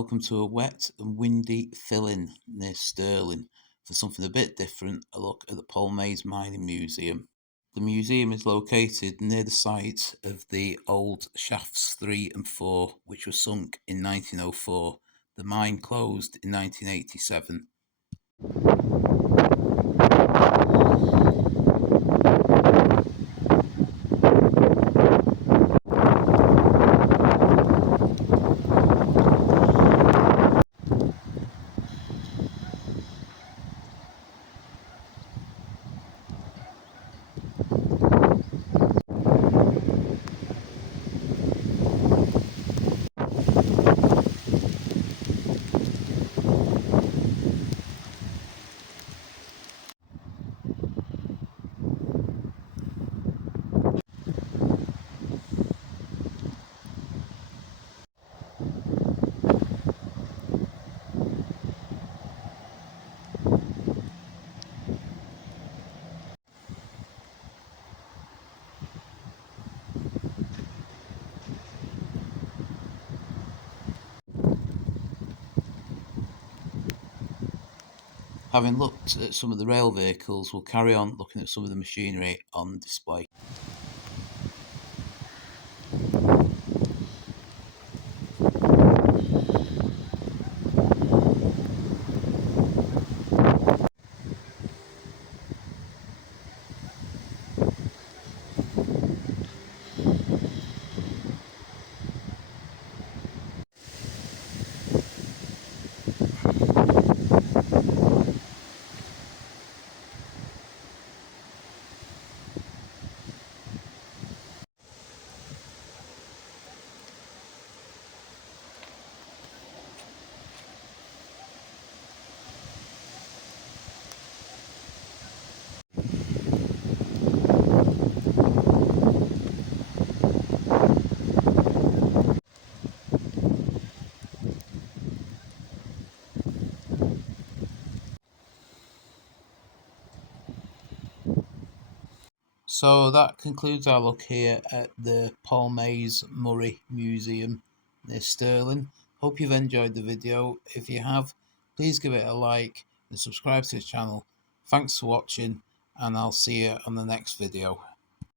welcome to a wet and windy Fallin near Stirling for something a bit different, a look at the Polmaise Mining Museum. The museum is located near the site of the old shafts 3 and 4, which were sunk in 1904. The mine closed in 1987. Having looked at some of the rail vehicles, we'll carry on looking at some of the machinery on display. So that concludes our look here at the Polmaise Murray Museum near Stirling. Hope you've enjoyed the video. If you have, please give it a like and subscribe to the channel. Thanks for watching, and I'll see you on the next video.